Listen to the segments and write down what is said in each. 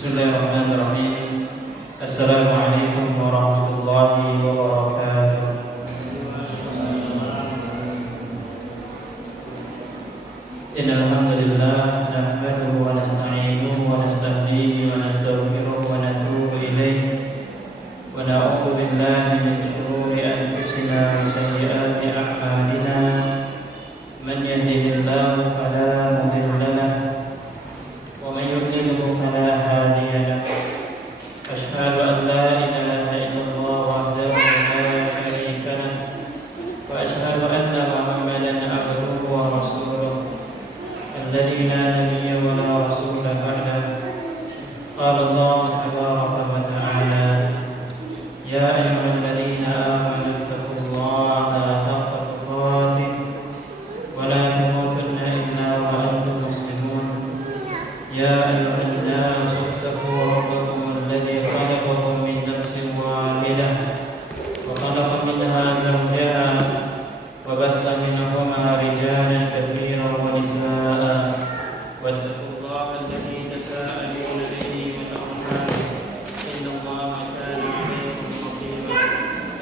Bismillahirrahmanirrahim. Assalamualaikum warahmatullahi wabarakatuh. Innal hamdalillah nahmaduhu wa nasta'inuhu wa nastahdihi wa nastaghfiruhu wa natubu ilayhi wa na'udzu billahi min shururi anfusina wa sayyiati a'malina. Man yahdihillahu fala mudilla lahu wa man yudlilhu fala hadiya lahu. Asyhadu an la ilaha illallah wahdahu la syarika lahu wa asyhadu anna Muhammadan abduhu wa rasuluh alladzi la nabiyya wa la rasula ba'dahu. Qala Allah tabaraka wa ta'ala, ya ayyuhalladzina amanu taqullaha haqqa tuqatih wa la tamutunna illa wa antum muslimun. Ya ayyuhan nas ittaqu rabbakum alladzi khalaqakum min nafsin wahidah wa khalaqa minha zawjaha wa batha minhuma rijalan katsiran wa nisaa'a wattaqullaha alladzi tasaaluna bihi wal arham innallaha kana 'alaykum raqiba.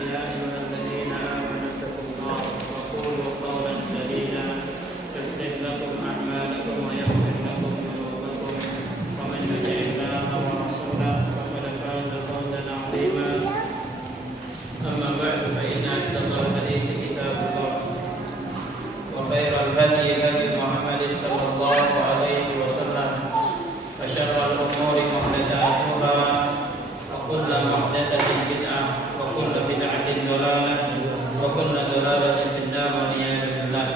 Ya ayyuhalladzina amanu taqullaha wa qulu qawlan sadida yuslih lakum a'malakum wa yaghfir lakum dhunubakum wa man yuti'illaha wa rasulahu faqad faza fawzan 'azima. Amma ba'du, fa inna asdaqal hadithi kitabullah wa khairal hadi hadi Muhammadin sallallahu alaihi wasallam wa syarral umuri muhdatsatuha wa kullu muhdatsatin bid'ah wa kullu bid'atin dhalalah wa kullu dhalalatin fin nar wa iyadu billah.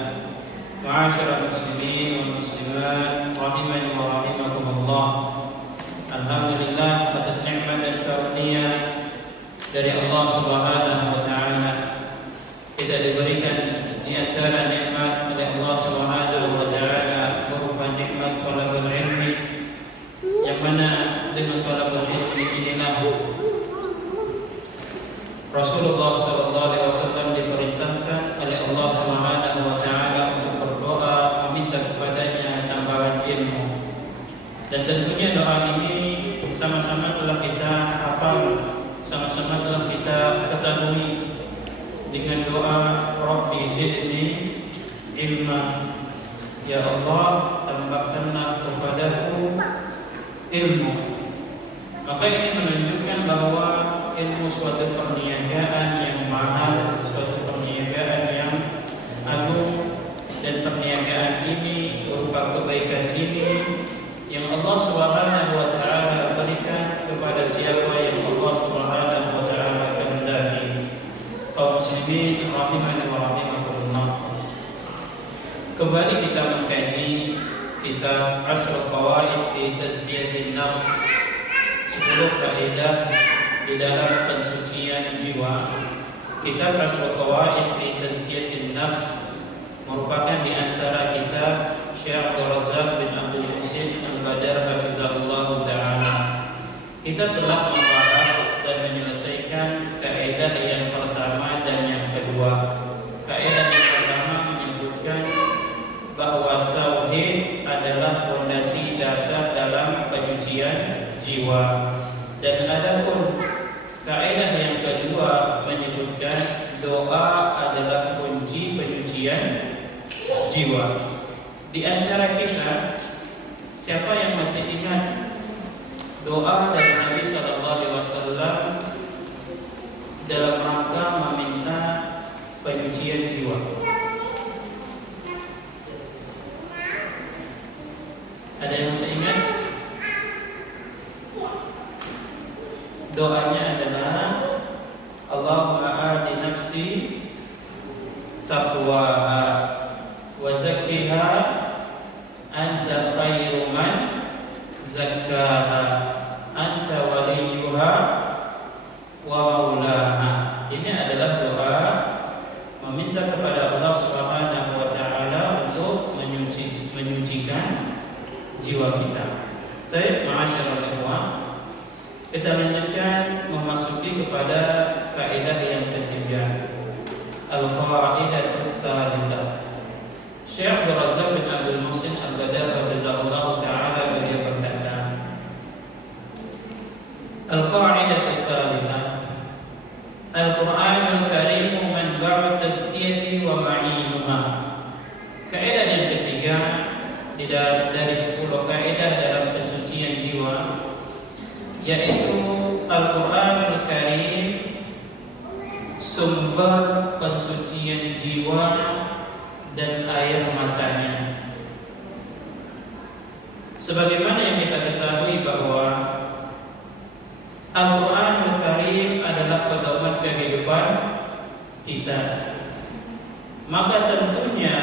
Ma'asyiral muslimin wal muslimat rahimani wa rahimakumullah. Alhamdulillah atas nikmat dan karunia dari Allah Subhanahu wa taala kita diberikan di antara nikmat oleh Allah Subhanahu wa taala berupa nikmat talabul ilmi, yang mana dengan talabul ilmi inilah Rasulullah sallallahu alaihi wasallam diperintahkan oleh Allah Subhanahu wa taala untuk berdoa meminta kepadanya tambahan ilmu. Dan tentunya doa ini sama-sama telah kita hafal, sama-sama telah kita ketahui dengan doa Rabbi zidni ilma, ya Allah tambahkanlah kepadaku ilmu. Maka ini menunjukkan bahwa ilmu suatu perniagaan yang mahal, suatu perniagaan yang agung, dan perniagaan ini berupa kebaikan ini yang Allah Subhanahu wa taala berikan kepada siapa yang Allah Subhanahu wa taala kehendaki. Kaum muslimin rahimani wa rahimakumullah. Kembali kita mengkaji kitab Ashrul Qawaid fi Tazkiyatin Nafs, 10 kaidah di dalam pensucian jiwa. Kitab Ashrul Qawaid fi Tazkiyatin Nafs merupakan di antara kitab Syekh Abdul Razak bin Abdul Muhsin Al-Badar hafizahullah taala. Kita telah membahas dan menyelesaikan kaidah yang pertama dan yang kedua. Kaidah yang pertama menyebutkan bahwa tauhid adalah fondasi dasar dalam penyucian jiwa. Dan adapun kaidah yang kedua menyebutkan doa adalah kunci penyucian jiwa. Di antara kita, siapa yang masih ingat doa dari Nabi sallallahu alaihi wasallam dalam rangka meminta penyucian jiwa? Ada yang masih ingat? Doanya adalah Allahumma ati nafsi taqwaha wa zakkiha anta khairu man zakkaha anta waliyuha wa maulaha. Ini adalah doa meminta kepada Allah Subhanahu wa taala untuk menyucikan jiwa kita. Baik, ma'asyiral ikhwan, kita lanjutkan memasuki kepada kaidah yang ketiga, al-qaidatus tsalitsah. Syekh Abdul Razak bin Abdul Muhsin Al-Badar hafizahullah taala beliau berkata, Al-Qur'anul Karim manba'u tazkiyati wa ma'inuha. Kaidah yang ketiga dari 10 kaidah dalam pensucian jiwa, yaitu Al-Qur'anul Karim sumber pensucian jiwa dan air matanya. Sebagaimana yang kita ketahui bahwa Al-Qur'anul Karim adalah pedoman kehidupan kita, maka tentunya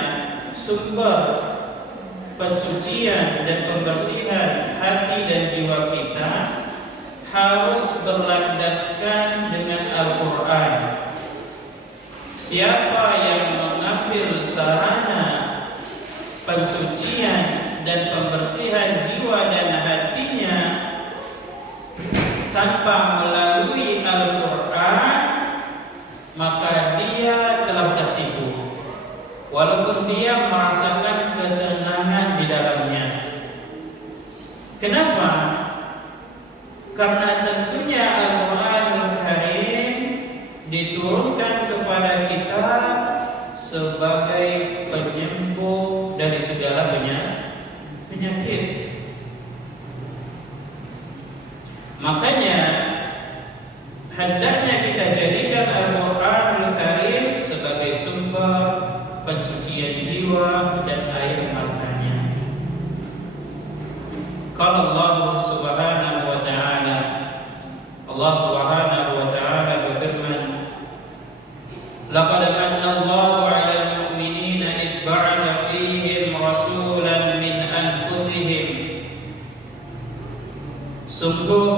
sumber pensucian dan pembersihan hati dan jiwa kita harus berlandaskan dengan Al-Quran. Siapa yang mengambil sarana pensucian dan pembersihan jiwa dan hatinya tanpa melalui Al-Quran, maka dia telah tertipu, walaupun dia merasakan ketenangan di dalamnya. Kenapa? Karena tentunya Al-Quranul Karim diturunkan kepada kita sebagai penyembuh dari segala penyakit. Makanya hendaknya kita jadikan Al-Quranul Karim sebagai sumber pensucian jiwa dan air matanya. Qala Allah Subhanahu wa ta'ala, Allah Subhanahu wa ta'ala berfirman, laqad manna Allahu 'alal mu'minina id ba'atha fihim rasulan min anfusihim. Sungguh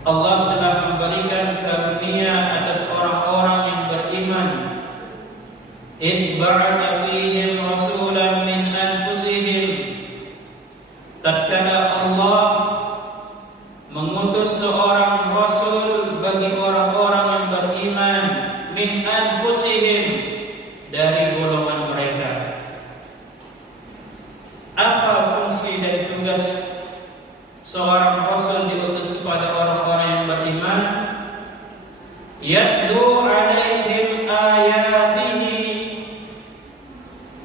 Allah telah memberikan karunia atas orang-orang yang beriman. Id ba'atha fihim rasulan min anfusihim, tatkala Allah mengutus seorang rasul bagi orang-orang yang beriman, min anfusihim, dari golongan mereka. Apa fungsi dan tugas seorang rasul diutus kepada orang-orang yang beriman? Yatlu alaihim ayatihi.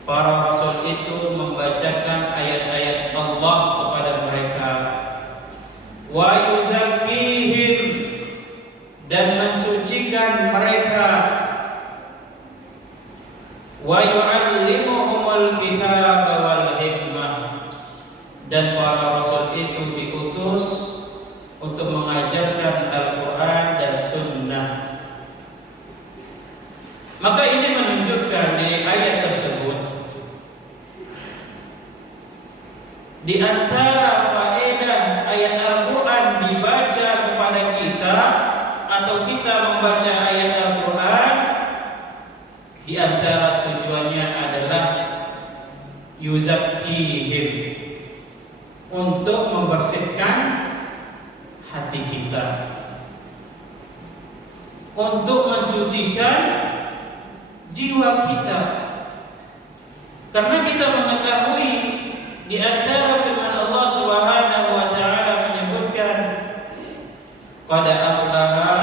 Para rasul itu membacakan ayat-ayat Allah kepada mereka. Wa yuzakkihim, dan mensucikan mereka. Wa yu'allimuhumul kitaba wal hikmah, dan para rasul itu diutus untuk mengajarkan Al-Quran dan Sunnah. Maka ini menunjukkan di ayat tersebut, di antara faedah ayat Al-Quran dibaca kepada kita atau kita membaca ayat Al-Quran, di antara tujuannya adalah yuzakkihim, untuk membersihkan hati kita, untuk mensucikan jiwa kita. Karena kita mengetahui di antara firman Allah Subhanahu wa ta'ala menyebutkan, qad aflaha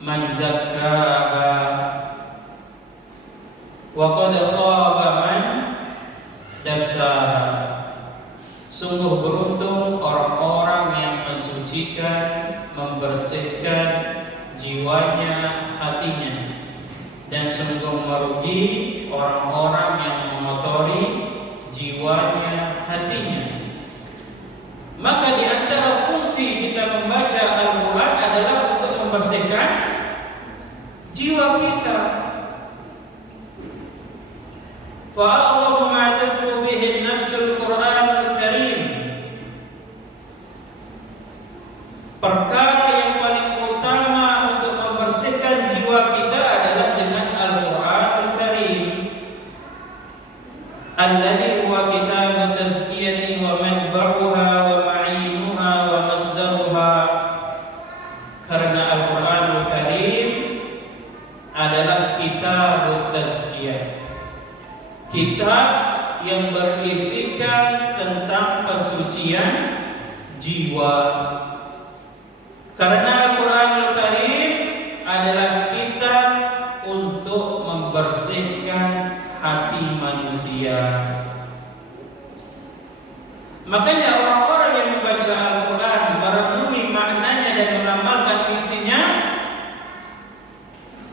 man zakkaha wa qad khaba man dassaha. Sungguh beruntung orang-orang yang mensucikan, membersihkan jiwanya, hatinya, dan sungguh merugi orang-orang yang mengotori jiwanya, hatinya. Maka di antara fungsi kita membaca Al-Quran adalah untuk membersihkan jiwa kita. Fa'allahu ma tasbu bihi an-nafsul Qur'anul Karim. Perkara yang paling utama untuk membersihkan jiwa kita adalah dengan Al-Quranul Karim. Alladzi huwa kitabut tazkiyati wa manba'uha wa ma'inuha wa masdaruha. Karena Al-Quranul Karim adalah kitabut tazkiyah, kitab yang berisikan tentang pensucian jiwa. Karena Al-Quranul Karim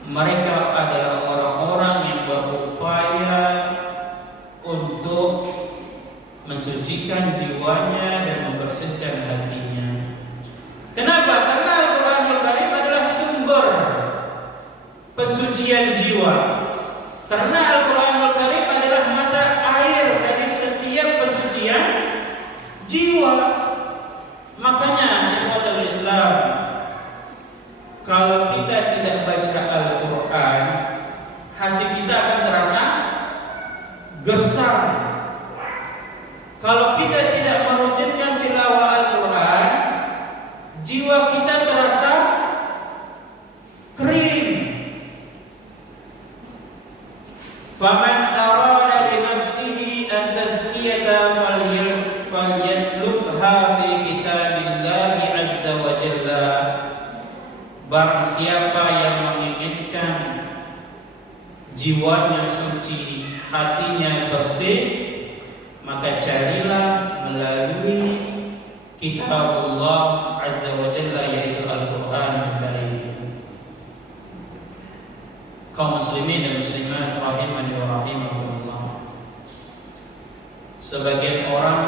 Mereka adalah orang-orang yang berupaya untuk mensucikan jiwanya dan membersihkan hatinya. Kenapa? Karena Al-Quranul Karim adalah sumber pensucian jiwa. Karena Al-Quranul Karim adalah mata air dari setiap pensucian jiwa. Makanya ikhwatul Islam, kalau kita tidak baca Al-Quran, hati kita akan terasa gersang. Kalau kita tidak merutinkan tilawah Al-Quran, jiwa kita terasa kering. Faman arada li nafsihi an tazkiyata falyatlubha fi kitabillahi azza wa jalla. Barang siapa yang menginginkan jiwanya suci, hatinya bersih, maka carilah melalui kitabullah azza wa jalla, yaitu Al-Quran Al-Karim. Kaum muslimin dan muslimat rahimani wa rahimakumullah, sebagian orang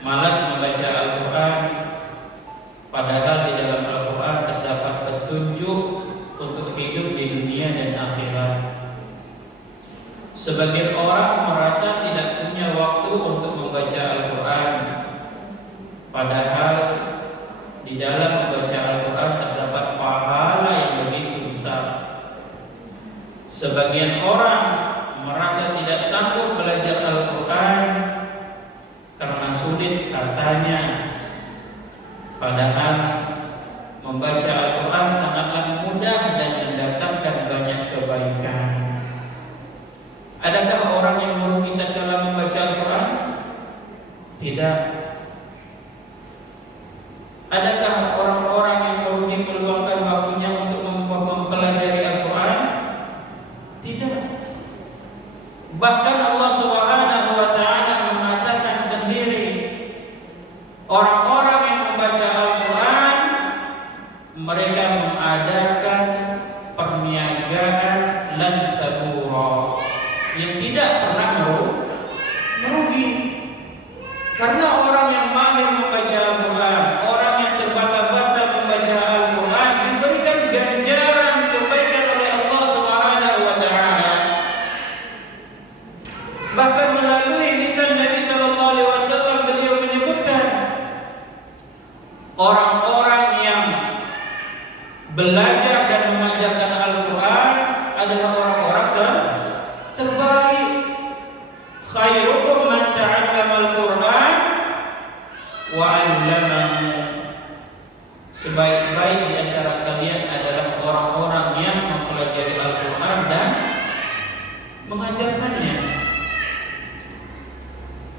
malas membaca Al-Quran, padahal di dalam Al-Quran terdapat petunjuk untuk hidup di dunia dan akhirat. Sebagian orang merasa tidak punya waktu untuk membaca Al-Quran, padahal di dalam membaca Al-Quran terdapat pahala yang begitu besar. Sebagian orang merasa tidak sanggup belajar Al-Quran karena sulit katanya, padahal membaca Al-Quran sangatlah mudah dan mendatangkan banyak kebaikan. Adakah orang yang merugi kita dalam membaca Al-Quran? Tidak. Adakah orang-orang yang merugi meluangkan waktunya untuk mempelajari Al-Quran? Tidak. Bahkan Allah Subhanahu wa Ta'ala mengatakan sendiri, orang-orang yang membaca Al-Quran, mereka mengadakan perniagaan lan tabura, yang tidak pernah merugi. Karena orang yang mahir membaca Al-Quran, orang yang terbata-bata membaca Al-Quran, diberikan ganjaran kebaikan oleh Allah Subhanahu wa Ta'ala. Bahkan melalui lisan Nabi sallallahu alaihi wasallam, beliau menyebutkan orang-orang yang belajar dan mengajarkan Al-Quran adalah orang-orang terbaik. Khairukum man ta'allama Al-Quran wa 'allamahu. Sebaik-baik di antara kalian adalah orang-orang yang mempelajari Al-Quran dan mengajarkannya.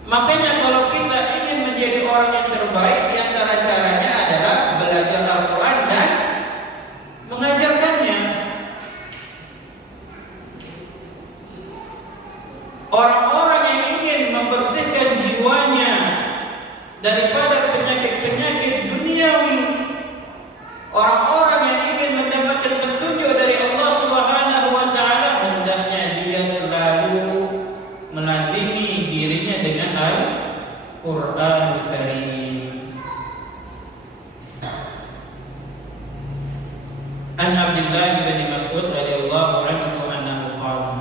Makanya kalau kita ingin menjadi orang yang terbaik, di antara caranya adalah belajar Al-Quran dan mengajarkannya. Orang-orang yang ingin membersihkan jiwanya daripada penyakit-penyakit duniawi, orang-orang yang ingin mendapatkan petunjuk dari Allah Subhanahu wa Ta'ala, hendaknya dia selalu melazimi dirinya dengan Al-Quran Karim. An Abdullah bin Mas'ud radhiyallahu anhu annahu qala,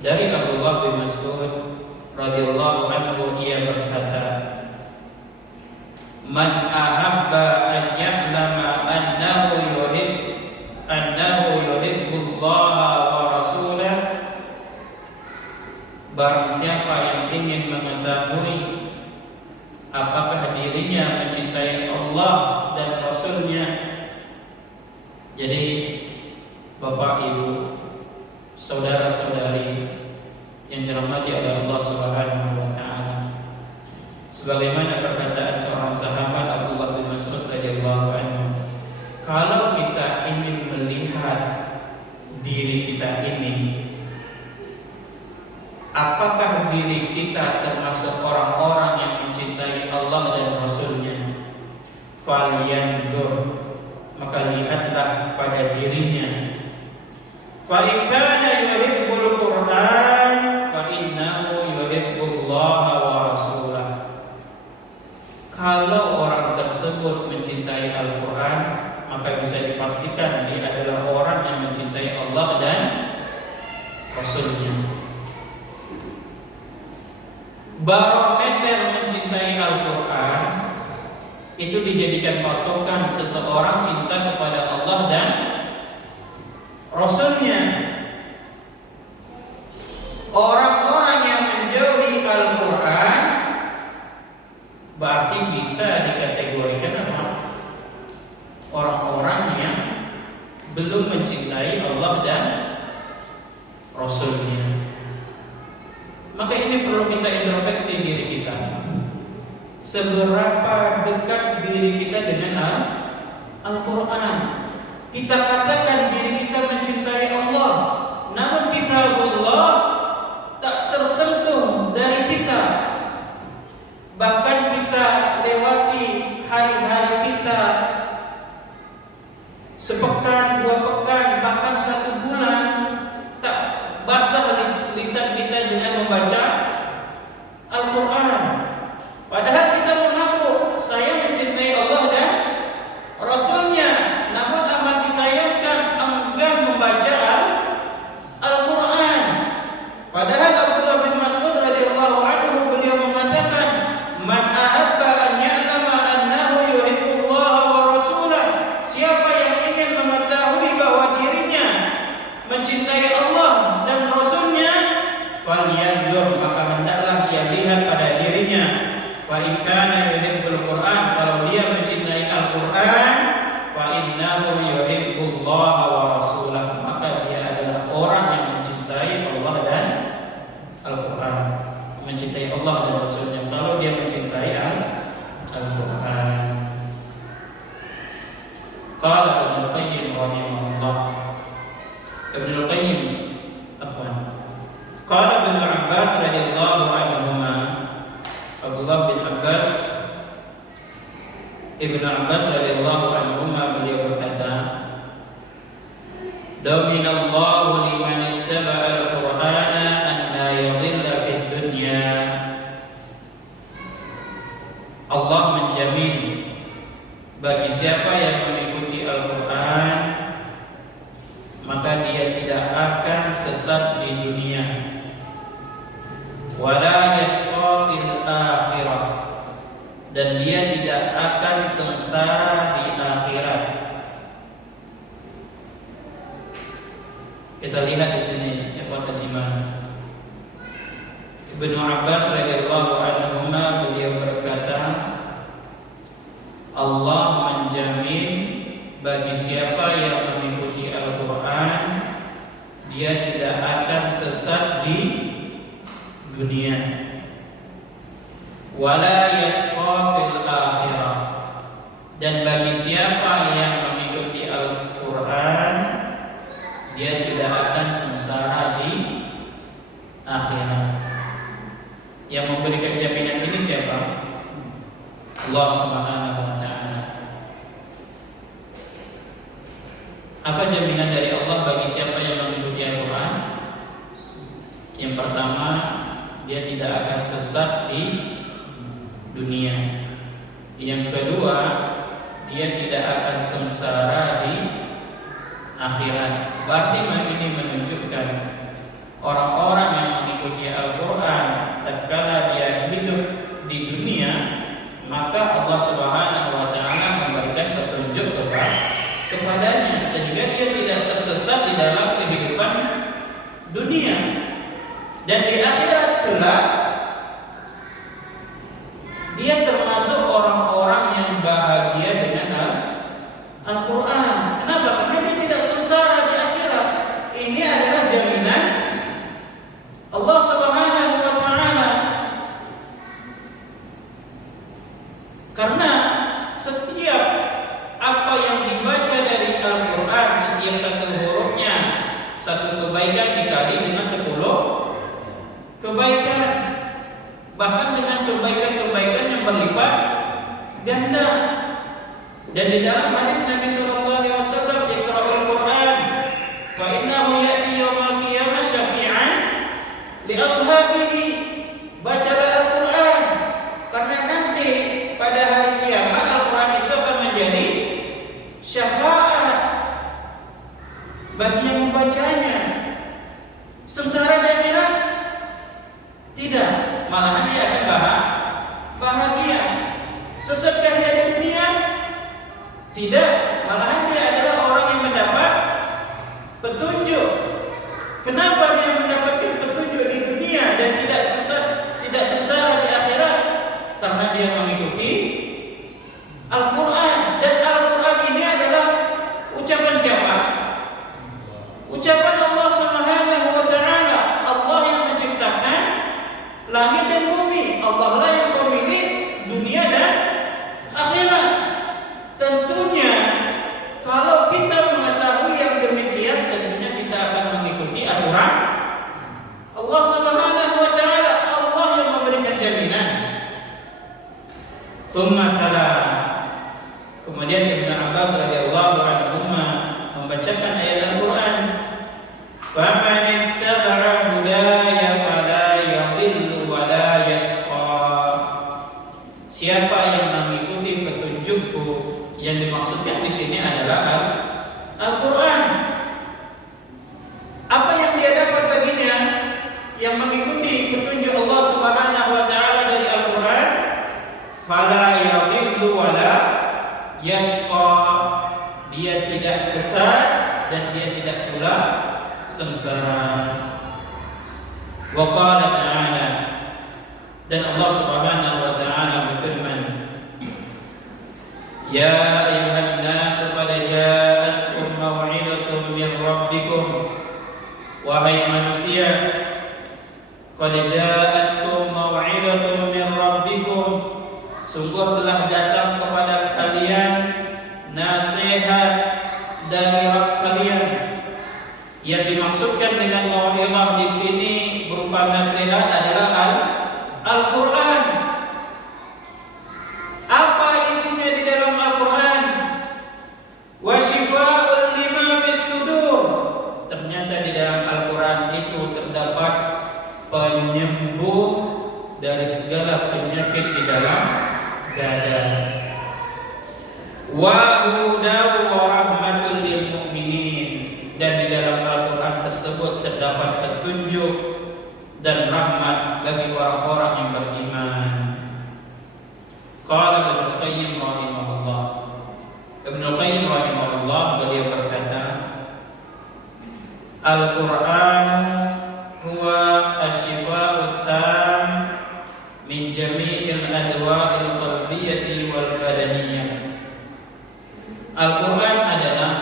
dari Abdullah bin Mas'ud radhiyallahu anhu, ia berkata, man ahabba an ya'lama annahu yuhibbullaha wa rasulah, barang siapa yang ingin mengetahui apakah dirinya mencintai Allah dan Rasulnya. Jadi Bapak, Ibu, saudara-saudari yang dirahmati oleh Allah Subhanahu wa Ta'ala, sebagaimana perkataan seorang sahabat Abdullah bin Mas'ud radhiyallahu anhu, kalau kita ingin melihat diri kita ini, apakah diri kita termasuk orang-orang yang mencintai Allah dan Rasulnya, falyanzur, maka maka lihatlah pada dirinya. Fa in kana yuhibbul Qur'an fa innahu yuhibbullaha wa rasulahu. Kalau orang tersebut mencintai Al-Quran, maka bisa dipastikan dia adalah orang yang mencintai Allah dan Rasulnya. Barometer mencintai Al-Quran itu dijadikan patokan seseorang cinta kepada Allah dan Rasulnya. Orang-orang yang menjauhi Al-Quran berarti bisa dikategorikan apa? Orang-orang yang belum mencintai Allah dan Rasulnya. Maka ini perlu kita introspeksi diri kita. Seberapa dekat diri kita dengan Al-Quran? Kita katakan diri kita mencintai Allah, namun kitabullah tak tersentuh dari kita. Bahkan kita lewati hari-hari kita, sepekan, 2 pekan, bahkan 1 bulan, tak basah lisan kita dengan membaca Al-Quran. Padahal kita mengaku saya mencintai Allah dan Rasulnya, namun amat disayangkan enggan membaca Al-Quran. Padahal Abdullah bin Mas'ud radhiyallahu anhu beliau mengatakan, "Man ahabba an ya'lama annahu yuhibbullaha wa rasulahu." Siapa yang ingin mengetahui bahwa dirinya mencintai Allah dan Rasulnya, falyanzur, maka hendaklah dia lihat pada dirinya. Fa in kana yuhibbul Qur'an, kalau dia mencintai Al-Quran, fa innahu yuhibbullaha wa rasulahu, maka dia adalah orang yang mencintai Allah dan Al-Quran, mencintai Allah dan Rasulnya. Kalau dia mencintai Al-Quran. Qala Ibnu Qayyim rahimahullah. Ibnu Qayyim qala Ibnu Abbas radhiyallahu anhuma. Abdullah bin Abbas, Ibnu Abbas radhiyallahu anhuma beliau berkata, "Dominallahu liman ittaba'a al-Qur'ana an la yadhilla fid dunya." Allah menjamin bagi siapa yang mengikuti Al-Quran, maka dia tidak akan sesat di dunia. Wala yashqa fil akhirah, dan dia tidak akan sengsara di akhirat. Kita lihat di sini ikhwatul iman. Ibnu Abbas radhiyallahu anhu beliau berkata, Allah menjamin bagi siapa yang mengikuti Al-Quran, dia tidak akan sesat di dunia. Wala yashqa fil akhirah, dan bagi siapa yang mengikuti Al-Quran, dia tidak akan sengsara di akhirat. Yang memberikan jaminan ini siapa? Allah Subhanahu wa ta'ala. Apa jaminan dari Allah bagi siapa yang mengikuti Al-Quran? Yang pertama, dia tidak akan sesat di dunia. Yang kedua, dia tidak akan sengsara di akhirat. Berarti ini menunjukkan orang-orang yang mengikuti Al-Quran tatkala dia hidup di dunia, maka Allah Subhanahu wa ta'ala memberikan petunjuk kepadanya sehingga dia tidak tersesat di dalam kehidupan dunia. Dan di akhirat kelak dia termasuk orang-orang yang bahagia dengan Al-Quran. Kenapa? Karena dia tidak sengsara di akhirat. Ini adalah jaminan Allah Subhanahu wa ta'ala. Karena setiap apa yang dibaca dari Al-Quran, setiap satu hurufnya satu kebaikan dikali dengan 10 kebaikan, bahkan dengan kebaikan-kebaikan yang berlipat ganda. Dan di dalam hadis Nabi SAW bagi yang membacanya. Sengsara di akhirat? Tidak, malahan dia akan bahagia. Sesatkah dia di dunia? Tidak, malahan dia adalah orang yang mendapat petunjuk. Kenapa dia mendapatkan petunjuk di dunia dan tidak sengsara di akhirat? Karena dia mengikuti Al-Quran. Dan Al-Quran ini adalah ucapan siapa? Ucapan Allah Subhanahu wa ta'ala. Allah yang menciptakan langit dan bumi. Allah lah yang pemilik dunia dan akhirat. Tentunya kalau kita mengetahui yang demikian, tentunya kita akan mengikuti aturan Allah Subhanahu wa ta'ala. Allah yang memberikan jaminan. Tsumma tala, kemudian Ibnu Abbas radhiyallahu anhu membacakan ayat Al-Quran, faman ittaba'a hudaya fala yadhillu wa la yashqa. Siapa yang mengikuti petunjukku, yang dimaksudkan di sini adalah Al-Quran. Apa yang dia dapat baginya yang mengikuti petunjuk Allah Subhanahu wa ta'ala dari Al-Quran? Fala yadhillu wa la yashqa. Dia tidak sesat dan dia tidak pula sengsara. Wa qala ta'ala, dan Allah Subhanahu wa ta'ala berfirman, ya ayuhan nasu qad ja'atkum maw'idatun min rabbikum. Wahai manusia, qad ja'atkum maw'idatun min rabbikum, sungguh telah datang kepada kalian nasihat dari Rabb kalian. Yang dimaksudkan dengan mau'izah di sini berupa nasihat adalah Al-Quran. Apa isinya di dalam Al-Quran? Wa shifaa'un lima fis sudur. Ternyata di dalam Al-Quran itu terdapat penyembuh dari segala penyakit di dalam dada. Wa hudaw wa rahmatul lil mu'minin. Dan di dalam Al-Quran tersebut terdapat petunjuk dan rahmat bagi orang-orang yang beriman. Qala Ibnu Qayyim rahimahullah. Ibnu Qayyim rahimahullah beliau berkata, Al-Quran huwa asy-syifa'ut tam min jami'il adwa'il qalbiyyati wal badaniyah. Al-Quran adalah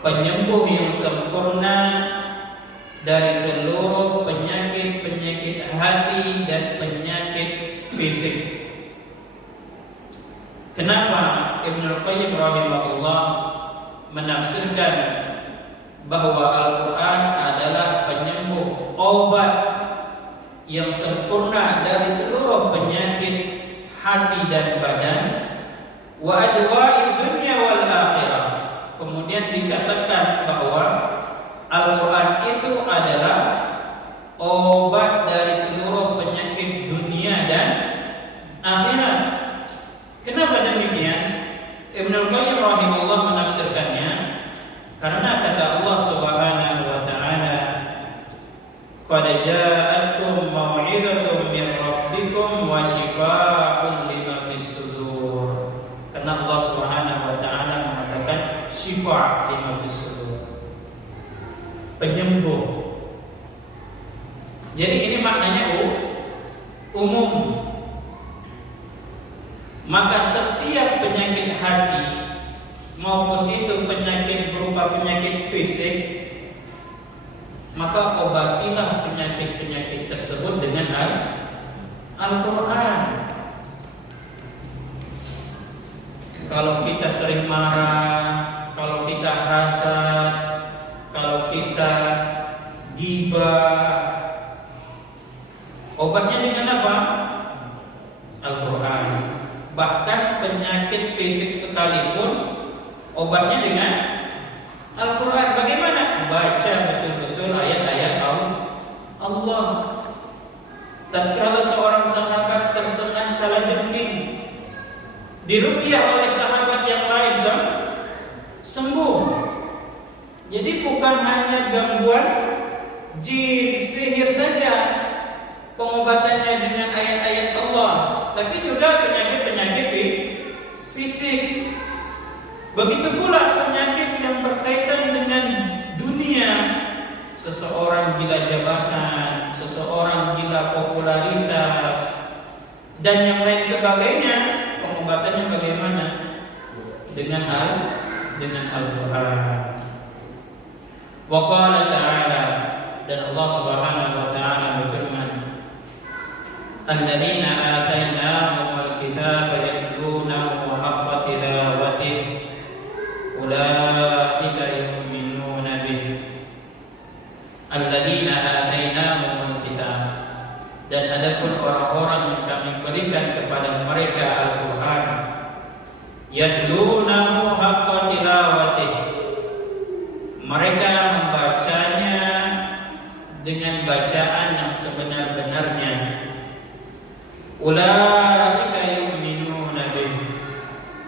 penyembuh yang sempurna dari seluruh penyakit-penyakit hati dan penyakit fisik. Kenapa Ibnu Qayyim rahimahullah menafsirkan bahwa Al-Quran adalah penyembuh, obat yang sempurna dari seluruh penyakit hati dan badan, wa adwa'id dunya wal akhirah. Kemudian dikatakan bahwa Al-Quran itu adalah obat dari seluruh penyakit dunia dan akhirat. Kenapa demikian? Ibnu Qayyim rahimahullah menafsirkannya karena kata Allah Subhanahu wa ta'ala, qad ja'atkum maw'idatun min rabbikum wa shifaa'un lima fis sudur. Karena Allah Subhanahu wa ta'ala mengatakan syifa' lima fis sudur, penyembuh. Jadi ini maknanya umum. Maka setiap penyakit hati maupun itu penyakit berupa penyakit fisik, maka obatilah penyakit-penyakit tersebut dengan Al-Quran. Kalau kita sering marah, kalau kita hasad, kalau kita ghibah, obatnya dengan apa? Al-Quran. Bahkan penyakit fisik sekalipun obatnya dengan Al-Quran. Bagaimana? Baca betul-betul ayat-ayat Allah. Tatkala seorang sahabat tersengat kalajengking, diruqyah oleh sahabat yang lain sembuh. Jadi bukan hanya gangguan jin, sihir saja pengobatannya dengan ayat-ayat Allah, tapi juga penyakit-penyakit fisik. Begitu pula penyakit yang berkaitan dengan dunia. Seseorang gila jabatan, seseorang gila popularitas, dan yang lain sebagainya. Pengobatannya bagaimana? Dengan Al-Quran. Wa qala ta'ala, dan Allah Subhanahu wa ta'ala berfirman, alladzina atainahumul kitaba yatlunahu haqqa tilawatihi ulaika yu'minuna bihi. Alladzina atainahumul kitab, dan adapun orang-orang yang kami berikan kepada mereka Al-Quran, yatlunahu haqqa tilawatihi, mereka membacanya dengan bacaan yang sebenar-benarnya. Ulaika yu'minuna bihi,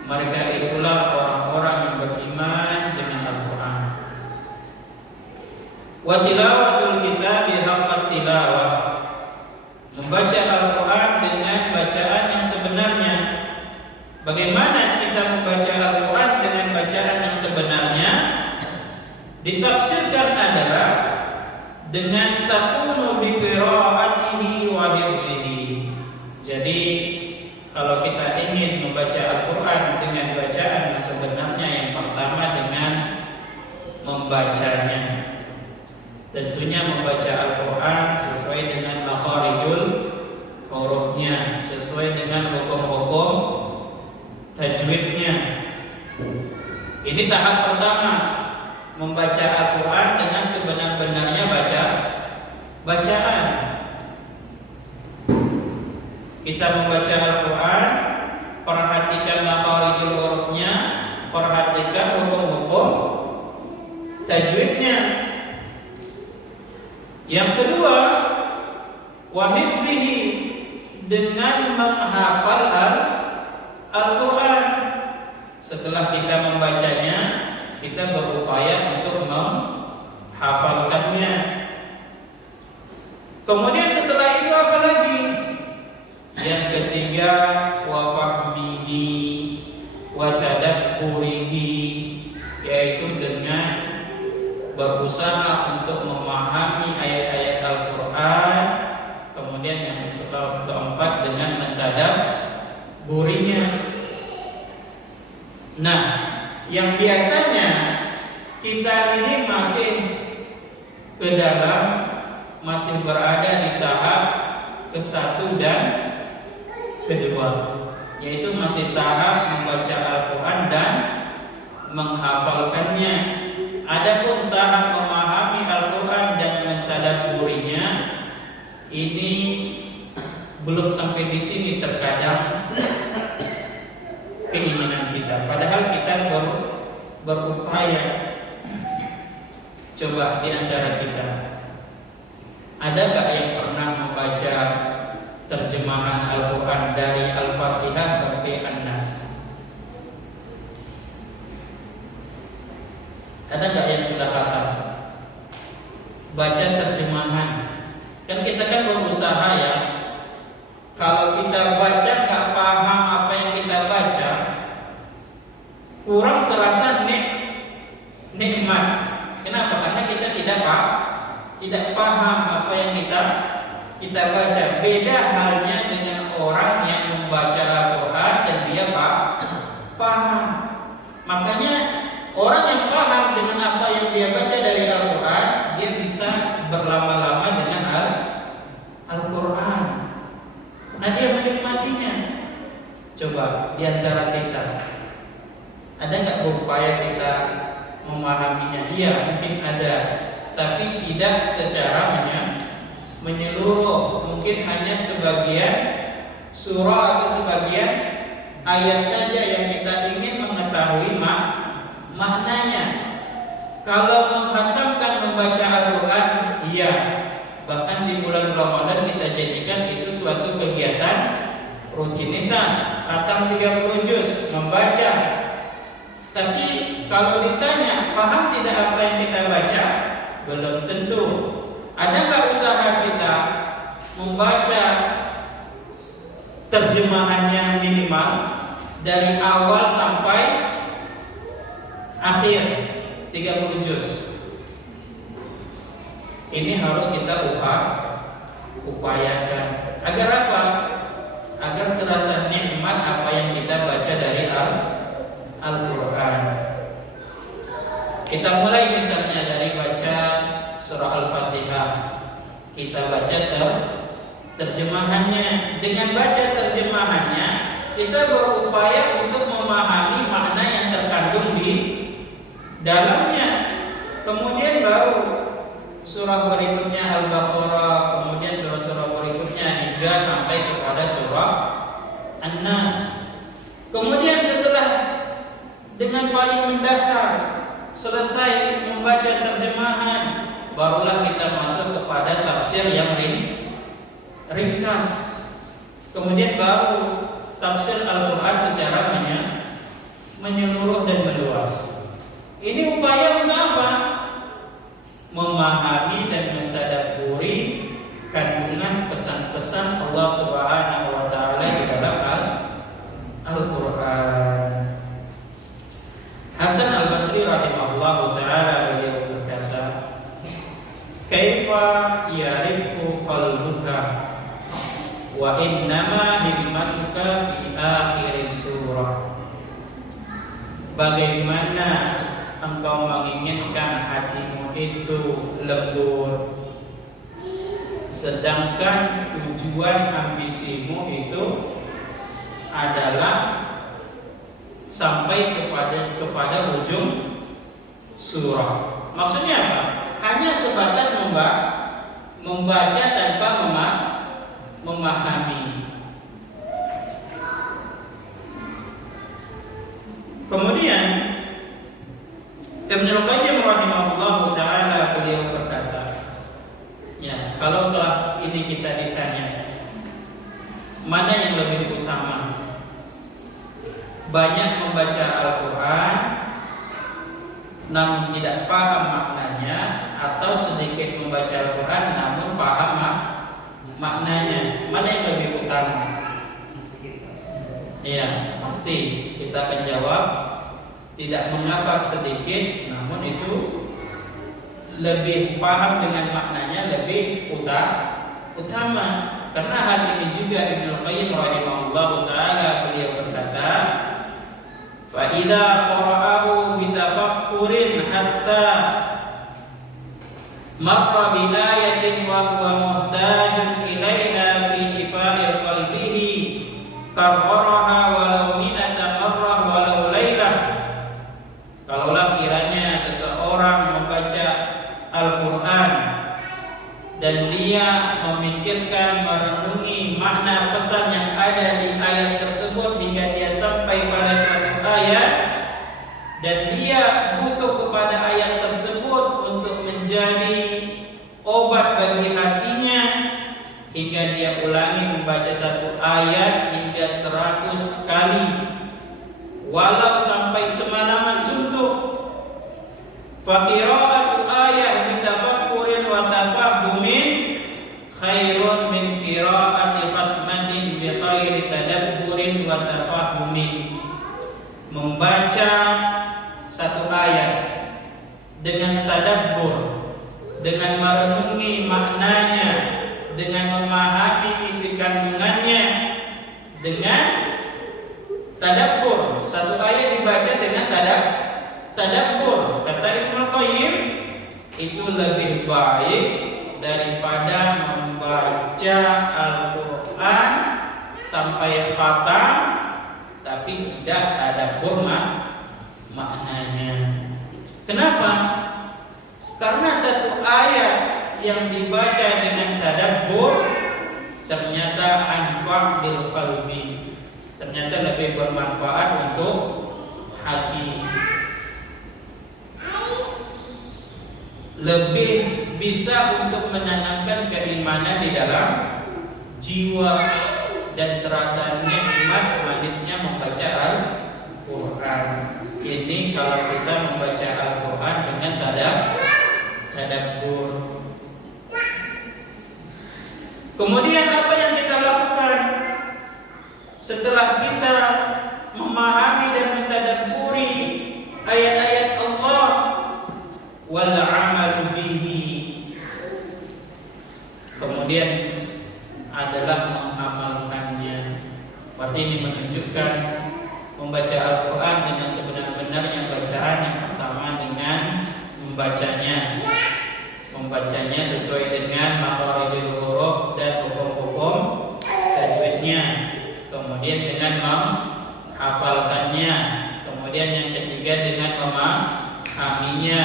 mereka itulah orang-orang yang beriman dengan Al-Quran. Wa tilawatul kitabi haqqa tilawah, membaca Al-Quran dengan bacaan yang sebenarnya. Bagaimana kita membaca Al-Quran dengan bacaan yang sebenarnya? Ditafsirkan adalah dengan takunu bi qiraatihi wa hifzihi. Jadi kalau kita ingin membaca Al-Quran dengan bacaan yang sebenarnya, yang pertama dengan membacanya. Tentunya membaca Al-Quran sesuai dengan makharijul hurufnya, sesuai dengan hukum-hukum tajwidnya. Ini tahap pertama, membaca Al-Quran dengan sebenar-benarnya bacaan. Kita membaca Al-Quran, perhatikan makharijul hurufnya, perhatikan hukum-hukum tajwidnya. Yang kedua, wahifzihi, dengan menghafal Al-Quran. Setelah kita membacanya, kita berupaya untuk menghafalkannya. Kemudian setelah itu apa lagi? Yang ketiga, wa fahmihi wa tadabburihi, yaitu dengan berusaha untuk memahami ayat-ayat Al-Quran. Kemudian yang keempat, dengan mentadabburinya. Nah, yang biasanya kita ini masih berada di tahap ke-1 dan kedua, yaitu masih tahap membaca Al-Quran dan menghafalkannya. Adapun tahap memahami Al-Quran dan mentadabburinya, ini belum sampai di sini terkadang keinginan kita. Padahal kita berupaya. Coba di antara kita, ada gak yang pernah membaca terjemahan Al-Quran dari Al-Fatihah sampai An-Nas? Ada gak yang sudah hafal baca terjemahan? Kan kita kan berusaha ya. Kalau kita baca gak paham apa yang kita baca, kurang terasa nikmat. Kenapa? Karena kita tidak paham apa yang kita baca. Beda halnya dengan orang yang membaca Al-Quran dan dia paham. Makanya orang yang paham dengan apa yang dia baca dari Al-Quran, dia bisa berlama-lama dengan Al-Quran. Nah, dia menikmatinya. Coba di antara kita, ada nggak berupaya kita memahaminya? Iya, mungkin ada, tapi tidak secara menyeluruh. Mungkin hanya sebagian surah atau sebagian ayat saja yang kita ingin mengetahui maknanya. Kalau menghatamkan membaca Al-Quran, iya. Bahkan di bulan Ramadan kita jadikan itu suatu kegiatan rutinitas. Khatam 30 juz, membaca. Tapi kalau ditanya paham tidak apa yang kita baca? Belum tentu. Ada nggak usaha kita membaca terjemahannya minimal dari awal sampai akhir 30 juz? Ini harus kita upayakan. Agar apa? Agar terasa nikmat apa yang kita baca dari Al-Quran. Kita mulai misalnya dari baca surah Al-Fatihah. Kita baca terjemahannya. Dengan baca terjemahannya, kita berupaya untuk memahami makna yang terkandung di dalamnya. Kemudian baru surah berikutnya Al-Baqarah, kemudian surah-surah berikutnya hingga sampai kepada surah An-Nas. Kemudian setelah dengan paling mendasar selesai membaca terjemahan, barulah kita masuk kepada tafsir yang ringkas. Kemudian baru tafsir Al-Quran secara menyeluruh dan meluas. Ini upaya untuk apa? Memahami dan mentadabburi kandungan pesan-pesan Allah Subhanahu wa taala di dalam Al-Quran. Hasan Al-Basri rahimahullahu taala beliau berkata, "Kaifa yariqu qalbuka wa innama himmatuka fi akhir surah." Bagaimana engkau menginginkan hatimu itu lembut, sedangkan tujuan ambisimu itu adalah sampai kepada ujung surah. Maksudnya apa? Hanya sebatas membaca tanpa memahami. Kemudian Ibnu Qayyim rahimahullahu taala beliau berkata, ya, kalau telah ini kita ditanya, mana yang lebih utama? Banyak membaca Al-Quran namun tidak paham maknanya, atau sedikit membaca Al-Quran namun paham maknanya? Mana yang lebih utama? Iya, pasti kita akan jawab tidak mengapa sedikit, namun itu lebih paham dengan maknanya, lebih utama. Karena hal ini juga Ibnu Qayyim rahimahullahu taala beliau berkata, fa idza qara'ahu bi tafakkurin hatta marra bi ayatin wa huwa muhtajun ilaina fi shifa'il qalbihi karraraha walau mi'ata marrah walau lailah. Kalaulah kiranya seseorang membaca Al-Quran dan dia memikirkan, merenungi makna pesan yang ada di ayat tersebut hingga dia sampai pada suatu ayat, dan dia butuh kepada ayat tersebut untuk menjadi obat bagi hatinya, hingga dia ulangi membaca satu ayat hingga 100 kali, walau sampai semalaman suntuk. Faqira'atu ayat bitafakkurin wa tafahhumin khairun min qira'ati khatmatin bi khairi tadabburin wa tafahhumin. Membaca satu ayat dengan tadabbur, dengan merenungi maknanya, dengan memahami isi kandungannya, dengan tadabbur. Satu ayat dibaca dengan tadabbur, kata Ibnu Qayyim, itu lebih baik daripada membaca Al-Quran sampai khatam tapi tidak tadabbur maknanya. Kenapa? Karena satu ayat yang dibaca dengan tadabbur ternyata anfa' bil qalbi, ternyata lebih bermanfaat untuk hati, lebih bisa untuk menanamkan keimanan di dalam jiwa, dan terasa nikmat manisnya membaca Al-Quran. Ini kalau kita membaca Al-Quran bertadabbur. Kemudian apa yang kita lakukan setelah kita memahami dan mentadabburi ayat-ayat Allah? Wal amalu bihi. Kemudian adalah mengamalkannya. Berarti ini menunjukkan membaca Al-Quran dengan sebenar-benarnya bacaan. Yang pertama dengan membacanya sesuai dengan makharijul huruf dan hukum-hukum tajwidnya. Kemudian dengan menghafalkannya. Kemudian yang ketiga dengan memahaminya.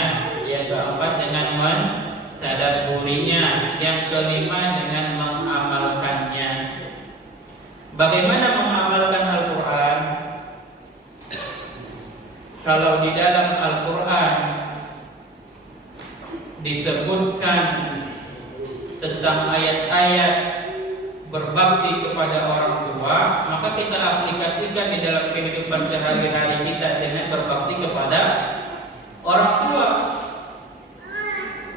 Yang keempat dengan mentadabburinya. Yang kelima dengan mengamalkannya. Bagaimana mengamalkan Al-Quran? Kalau di dalam Al-Quran disebutkan tentang ayat-ayat berbakti kepada orang tua, maka kita aplikasikan di dalam kehidupan sehari-hari kita dengan berbakti kepada orang tua.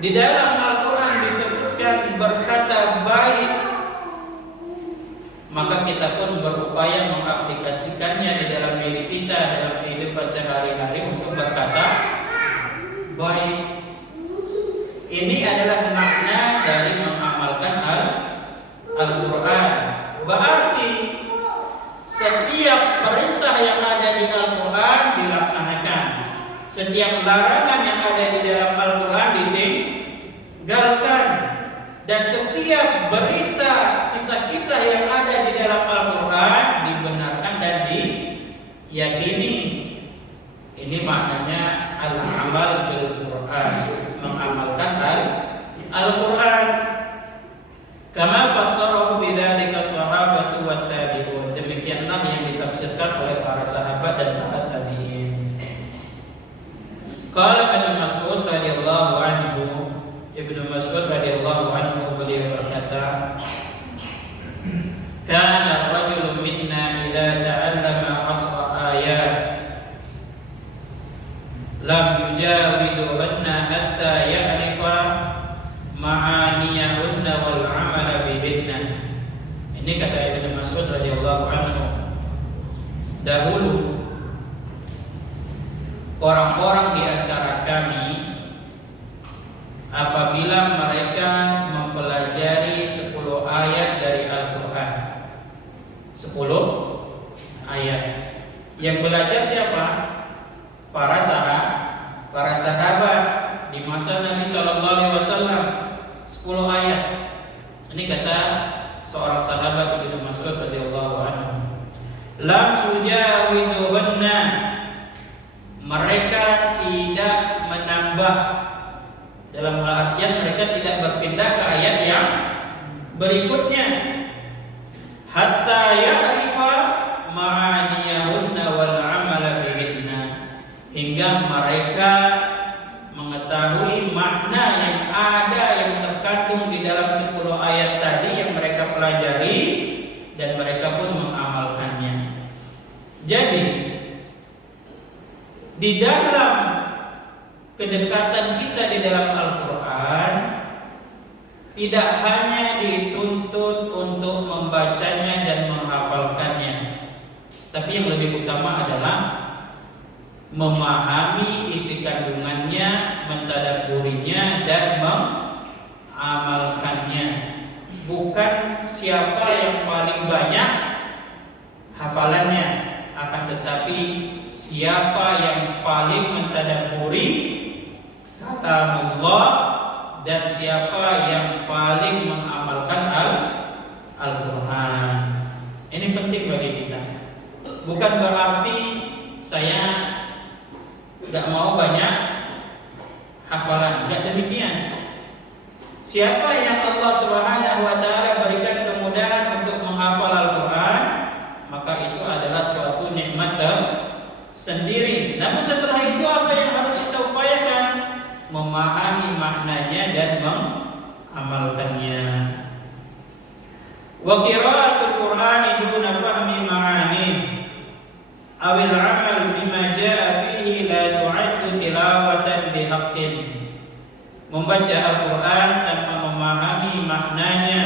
Di dalam Al-Quran disebutkan berkata baik, maka kita pun berupaya mengaplikasikannya di dalam diri kita dalam kehidupan sehari-hari untuk berkata baik. Ini adalah makna dari mengamalkan Al-Quran. Berarti setiap perintah yang ada di Al-Quran dilaksanakan, setiap larangan yang ada di dalam Al-Quran ditinggalkan, dan setiap berita kisah-kisah yang ada di dalam Al-Quran dibenarkan dan diyakini. Ini maknanya al-amal bil Quran, mengamalkan Al-Quran. Kama fassarahu bidzalika sahabatu wat tabi'un. Demikianlah yang ditafsirkan oleh para sahabat dan para tabi'in. Qala Ibnu Mas'ud radhiyallahu anhu, Ibnu Mas'ud radhiyallahu anhu beliau berkata, kana ar-rajulu minna idza ta'allama 'ashra ayat lam yujawizuhunna hatta ya'rifa ma'aniyahunna wal 'amala bihinna. Ini kata Ibnu Mas'ud radhiyallahu anhu. Dahulu orang-orang di antara kami apabila mereka mempelajari 10 ayat dari Al-Quran, 10 ayat. Yang belajar siapa? Para sahabat di masa Nabi Sallallahu Alaihi Wasallam. 10 ayat. Ini kata seorang sahabat Ibnu Mas'ud radhiyallahu anhu. Lam yujawizuhunna. Mereka tidak menambah, dalam artian mereka tidak berpindah ke ayat yang berikutnya. Hatta ya'rifa ma'aniyahunna wal 'amala bihinna. Hingga mereka mengetahui makna yang ada yang terkandung di dalam 10 ayat tadi yang mereka pelajari dan mereka pun mengamalkannya. Jadi di dalam kedekatan kita di dalam Al-Quran tidak hanya dituntut untuk membacanya dan menghafalkannya, tapi yang lebih utama adalah memahami isi kandungannya, mentadabburinya dan mengamalkannya. Bukan siapa yang paling banyak hafalannya, akan tetapi siapa yang paling mentadabburi kalamullah dan siapa yang paling mengamalkan Al-Quran. Ini penting bagi kita. Bukan berarti saya tidak mau banyak hafalan, tidak demikian. Siapa yang Allah Subhanahu wa taala berikan kemudahan untuk menghafal Al-Quran, maka itu adalah suatu nikmat sendiri. Namun setelah itu apa yang harus kita upayakan? Memahami maknanya dan mengamalkannya. Wa qira'atul Qur'ani duna fahmi ma'ani awil 'amal bima jaa'a fihi la tu'addu tilawatan bihaqqin. membaca Al-Quran tanpa memahami maknanya,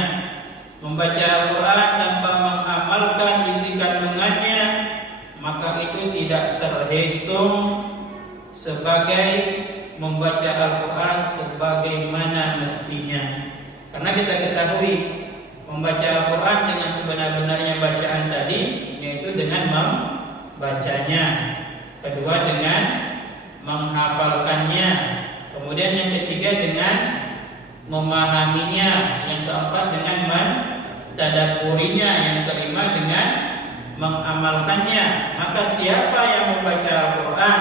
membaca Al-Quran tanpa mengamalkan isi kandungannya, maka itu tidak terhitung sebagai membaca Al-Quran sebagaimana mestinya. Karena kita ketahui membaca Al-Quran dengan sebenar-benarnya bacaan tadi, yaitu dengan membacanya, kedua dengan menghafalkannya, kemudian yang ketiga dengan memahaminya, yang keempat dengan mentadabburinya, yang kelima dengan mengamalkannya. Maka siapa yang membaca Al-Quran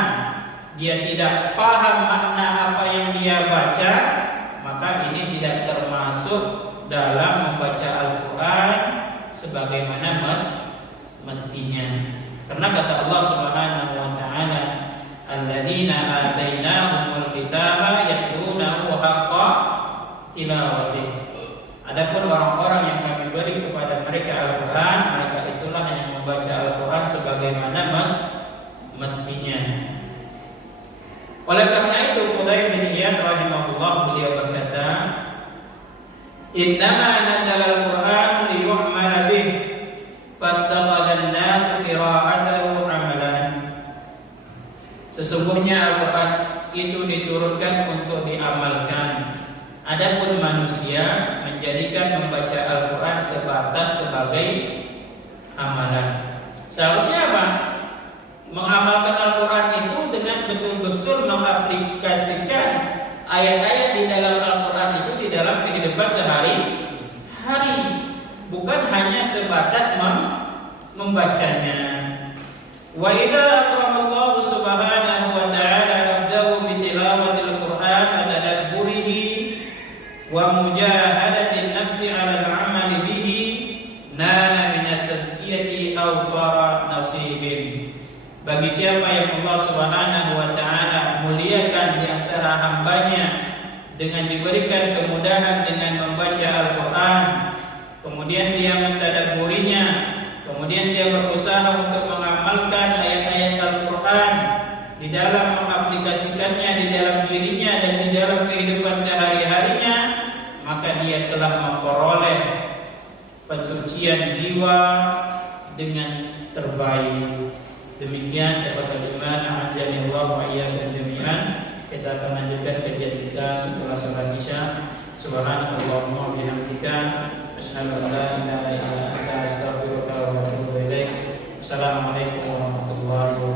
dia tidak paham makna apa yang dia baca, maka ini tidak termasuk dalam membaca Al-Quran sebagaimana mestinya. Karena kata Allah Subhanahu wa taala, alladzina atainahumul kitaba yatlunahu haqqa tilawatih. Adapun orang-orang yang kami beri kepada mereka Al-Quran, mereka itulah yang membaca Al-Quran sebagaimana mestinya. Oleh karena itu Fudail bin Iyad rahimahullah beliau berkata, innama nazala al-Quran liyu'mala bih fattakhadha an-nas qira'atahu amalan. Sesungguhnya Al-Quran itu diturunkan untuk diamalkan. Adapun manusia menjadikan membaca Al-Quran sebatas sebagai amalan. Seharusnya apa? Mengamalkan Al-Quran itu dengan betul-betul mengaplikasikan ayat-ayat di dalam Al-Quran itu di dalam kehidupan sehari-hari, bukan hanya sebatas membacanya. Wa idza akramallahu subhanahu wa ta'ala abdahu bi tilawatil Qur'an wa tadabburihi wa mujahadatin nafsi 'ala al-'amali bihi nala min at-tazkiyati awfara nasibin. Bagi siapa yang Allah Subhanahu wa taala muliakan di antara hambanya dengan diberikan kemudahan dengan membaca Al-Quran, kemudian dia mentadabburinya, kemudian dia berusaha untuk mengamalkan ayat-ayat Al-Quran di dalam mengaplikasikannya di dalam dirinya dan di dalam kehidupan sehari-harinya, maka dia telah memperoleh pensucian jiwa dengan terbaik. Demikian dapat kalimat azani Allah wa iyyakum jami'an. Kita akan lanjutkan kajian kita setelah salat Isya. Subhanallahumma wa bihamdika asyhadu an la ilaha illa anta astaghfiruka wa atubu ilaik. Assalamualaikum warahmatullahi wabarakatuh.